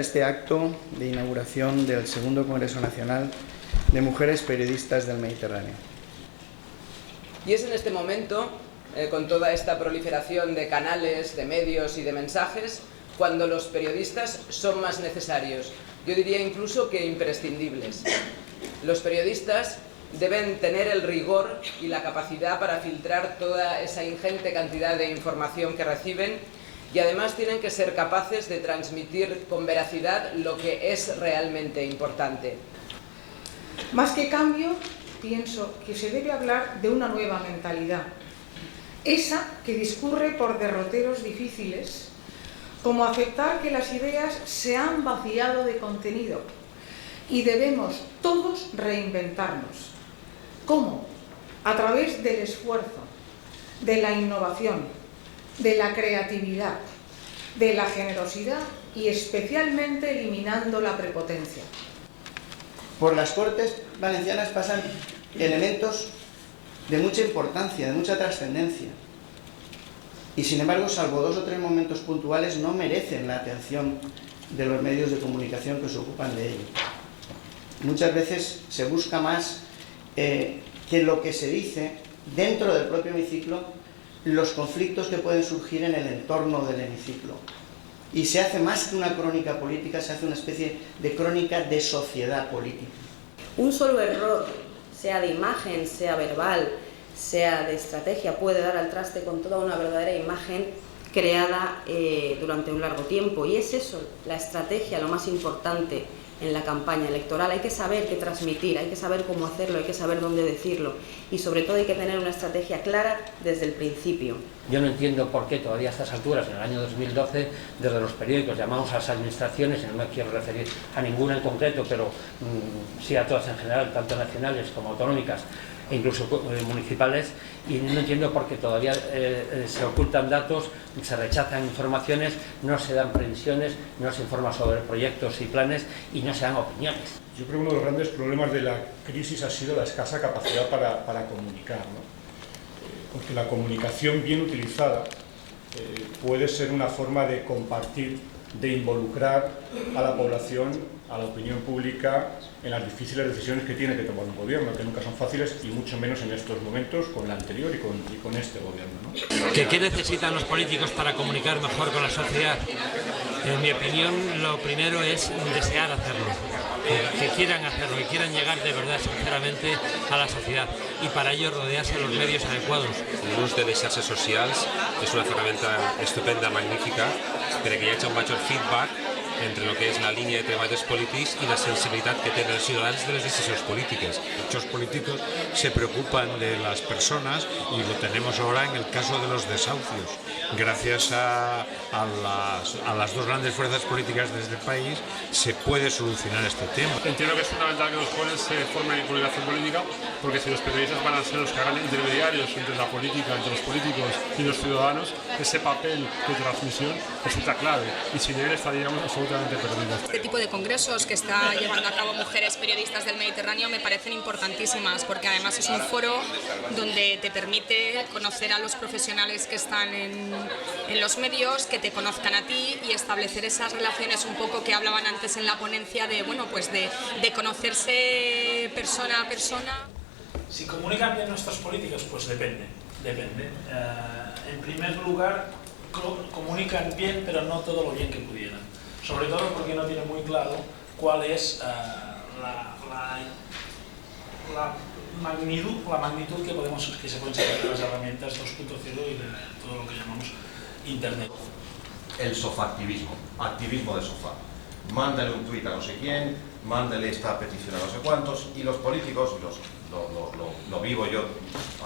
a este acto de inauguración del segundo Congreso Nacional de Mujeres Periodistas del Mediterráneo. Y es en este momento, con toda esta proliferación de canales, de medios y de mensajes, cuando los periodistas son más necesarios. Yo diría incluso que imprescindibles. Los periodistas deben tener el rigor y la capacidad para filtrar toda esa ingente cantidad de información que reciben, y además tienen que ser capaces de transmitir con veracidad lo que es realmente importante. Más que cambio, pienso que se debe hablar de una nueva mentalidad, esa que discurre por derroteros difíciles, como aceptar que las ideas se han vaciado de contenido y debemos todos reinventarnos. ¿Cómo? A través del esfuerzo, de la innovación, de la creatividad, de la generosidad y especialmente eliminando la prepotencia. Por las Cortes Valencianas pasan elementos de mucha importancia, de mucha trascendencia. Y sin embargo, salvo 2 o 3 momentos puntuales, no merecen la atención de los medios de comunicación que se ocupan de ello. Muchas veces se busca más que lo que se dice dentro del propio hemiciclo, los conflictos que pueden surgir en el entorno del hemiciclo. Y se hace más que una crónica política, se hace una especie de crónica de sociedad política. Un solo error, sea de imagen, sea verbal, sea de estrategia, puede dar al traste con toda una verdadera imagen creada durante un largo tiempo. Y es eso, la estrategia, lo más importante en la campaña electoral. Hay que saber qué transmitir, hay que saber cómo hacerlo, hay que saber dónde decirlo y sobre todo hay que tener una estrategia clara desde el principio. Yo no entiendo por qué todavía a estas alturas, en el año 2012, desde los periódicos llamamos a las administraciones, y no me quiero referir a ninguna en concreto, pero sí a todas en general, tanto nacionales como autonómicas, e incluso municipales, y no entiendo por qué todavía se ocultan datos, se rechazan informaciones, no se dan previsiones, no se informa sobre proyectos y planes y no se dan opiniones. Yo creo que uno de los grandes problemas de la crisis ha sido la escasa capacidad para comunicar, ¿no? Porque la comunicación bien utilizada puede ser una forma de compartir, de involucrar a la población, a la opinión pública en las difíciles decisiones que tiene que tomar un gobierno, que nunca son fáciles y mucho menos en estos momentos con la anterior y con este gobierno, ¿no? ¿Qué necesitan los políticos para comunicar mejor con la sociedad? En mi opinión, lo primero es desear hacerlo, que quieran hacerlo, que quieran llegar de verdad, sinceramente, a la sociedad y para ello rodearse de los medios adecuados. L'ús de les xarxes socials és una ferramenta estupenda, magnífica, perquè hi hagi un major feedback entre lo que es la línea de treball dels polítics y la sensibilidad que tienen los ciudadanos de las decisiones políticas. Muchos políticos se preocupan de las personas y lo tenemos ahora en el caso de los desahucios. Gracias a las 2 grandes fuerzas políticas de este país se puede solucionar este tema. Entiendo que es fundamental que los jóvenes se formen en comunicación política, porque si los periodistas van a ser los que hagan intermediarios entre la política, entre los políticos y los ciudadanos, ese papel de transmisión resulta clave y sin él estaríamos absolutamente perdidos. Este tipo de congresos que está llevando a cabo Mujeres Periodistas del Mediterráneo me parecen importantísimas porque además es un foro donde te permite conocer a los profesionales que están en los medios, que te conozcan a ti y establecer esas relaciones un poco que hablaban antes en la ponencia de, bueno, pues de conocerse persona a persona. Si comunican bien nuestros políticos, pues depende. En primer lugar, comunican bien, pero no todo lo bien que pudieran. Sobre todo porque no tienen muy claro cuál es la magnitud que se pueden sacar de las herramientas 2.0 y de todo lo que llamamos Internet. El sofaactivismo, activismo de sofá. Mándale un tuit a no sé quién, mándale esta petición a no sé cuántos, y los políticos, lo vivo yo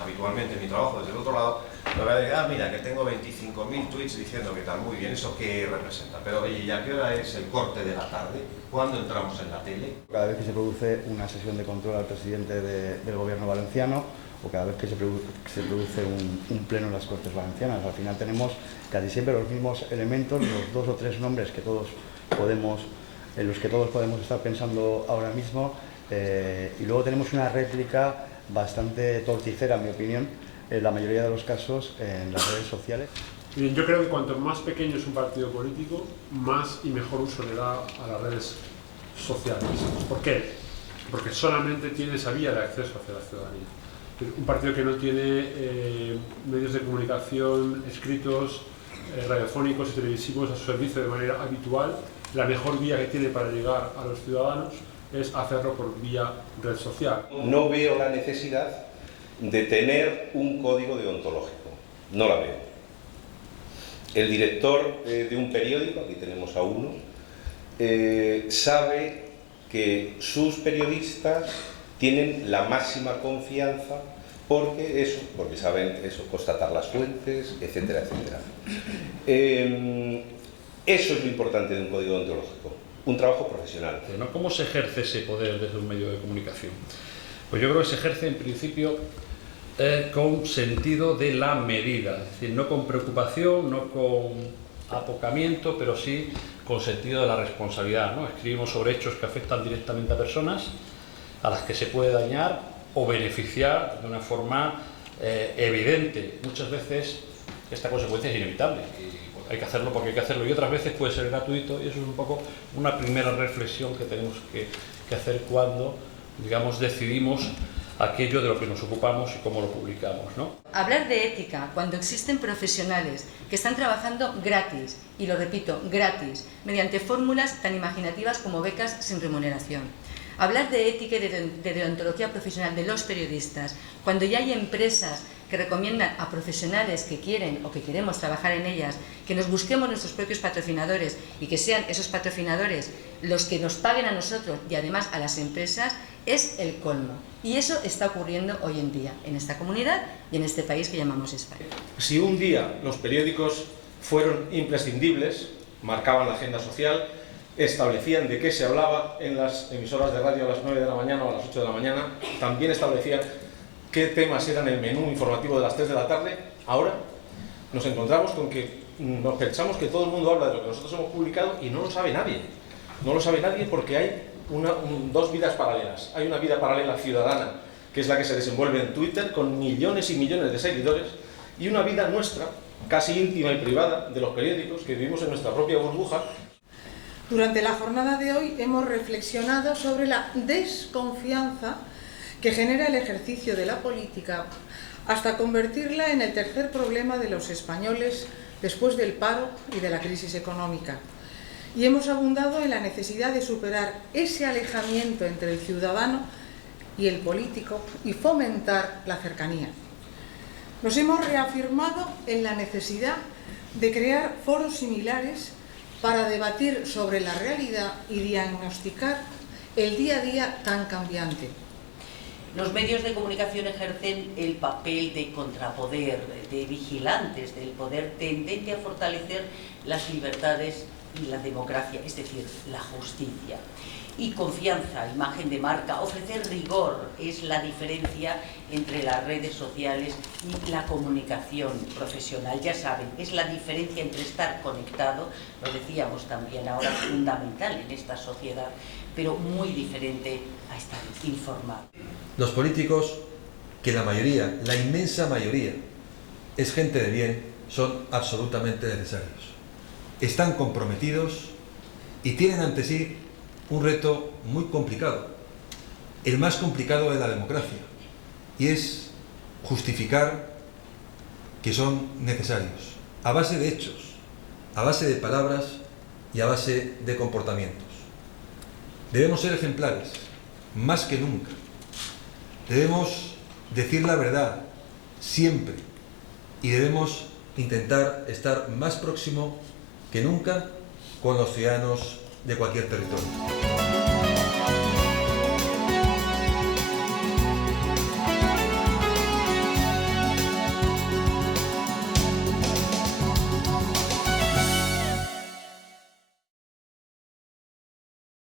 habitualmente en mi trabajo desde el otro lado, lo voy a decir, mira, que tengo 25.000 tweets diciendo que está muy bien, ¿eso qué representa? Pero oye, ¿y a qué hora es el corte de la tarde? ¿Cuándo entramos en la tele? Cada vez que se produce una sesión de control al presidente del gobierno valenciano o cada vez que se produce un pleno en las Cortes Valencianas, al final tenemos casi siempre los mismos elementos, los 2 o 3 nombres que en los que todos podemos estar pensando ahora mismo, y luego tenemos una réplica bastante torticera, en mi opinión, en la mayoría de los casos en las redes sociales. Bien, yo creo que cuanto más pequeño es un partido político, más y mejor uso le da a las redes sociales. ¿Por qué? Porque solamente tiene esa vía de acceso hacia la ciudadanía. Un partido que no tiene medios de comunicación escritos, radiofónicos y televisivos a su servicio de manera habitual, la mejor vía que tiene para llegar a los ciudadanos es hacerlo por vía red social. No veo la necesidad de tener un código deontológico, no la veo. El director de un periódico, aquí tenemos a uno, sabe que sus periodistas tienen la máxima confianza porque saben eso, constatar las fuentes, etcétera, etcétera. Eso es lo importante de un código deontológico, un trabajo profesional. ¿No? ¿Cómo se ejerce ese poder desde un medio de comunicación? Pues yo creo que se ejerce en principio con sentido de la medida, es decir, no con preocupación, no con apocamiento, pero sí con sentido de la responsabilidad, ¿no? Escribimos sobre hechos que afectan directamente a personas a las que se puede dañar o beneficiar de una forma evidente. Muchas veces esta consecuencia es inevitable y hay que hacerlo porque hay que hacerlo, y otras veces puede ser gratuito, y eso es un poco una primera reflexión que tenemos que hacer cuando, digamos, decidimos aquello de lo que nos ocupamos y cómo lo publicamos, ¿no? Hablar de ética cuando existen profesionales que están trabajando gratis, y lo repito, gratis, mediante fórmulas tan imaginativas como becas sin remuneración. Hablar de ética y de deontología profesional de los periodistas cuando ya hay empresas que recomiendan a profesionales que quieren o que queremos trabajar en ellas, que nos busquemos nuestros propios patrocinadores y que sean esos patrocinadores los que nos paguen a nosotros y además a las empresas, es el colmo. Y eso está ocurriendo hoy en día en esta comunidad y en este país que llamamos España. Si un día los periódicos fueron imprescindibles, marcaban la agenda social, establecían de qué se hablaba en las emisoras de radio a las 9 de la mañana o a las 8 de la mañana, también establecían qué temas eran el menú informativo de las 3 de la tarde, ahora nos encontramos con que nos pensamos que todo el mundo habla de lo que nosotros hemos publicado y no lo sabe nadie. No lo sabe nadie porque hay dos vidas paralelas. Hay una vida paralela ciudadana, que es la que se desenvuelve en Twitter, con millones y millones de seguidores, y una vida nuestra, casi íntima y privada, de los periódicos, que vivimos en nuestra propia burbuja. Durante la jornada de hoy hemos reflexionado sobre la desconfianza que genera el ejercicio de la política hasta convertirla en el tercer problema de los españoles después del paro y de la crisis económica. Y hemos abundado en la necesidad de superar ese alejamiento entre el ciudadano y el político y fomentar la cercanía. Nos hemos reafirmado en la necesidad de crear foros similares para debatir sobre la realidad y diagnosticar el día a día tan cambiante. Los medios de comunicación ejercen el papel de contrapoder, de vigilantes del poder tendente a fortalecer las libertades y la democracia, es decir, la justicia. Y confianza, imagen de marca, ofrecer rigor es la diferencia entre las redes sociales y la comunicación profesional. Ya saben, es la diferencia entre estar conectado, lo decíamos también ahora, fundamental en esta sociedad, pero muy diferente a estar informado. Los políticos, que la mayoría, la inmensa mayoría, es gente de bien, son absolutamente necesarios. Están comprometidos y tienen ante sí un reto muy complicado, el más complicado de la democracia, y es justificar que son necesarios, a base de hechos, a base de palabras y a base de comportamientos. Debemos ser ejemplares, más que nunca. Debemos decir la verdad, siempre, y debemos intentar estar más próximo que nunca con los ciudadanos de cualquier territorio.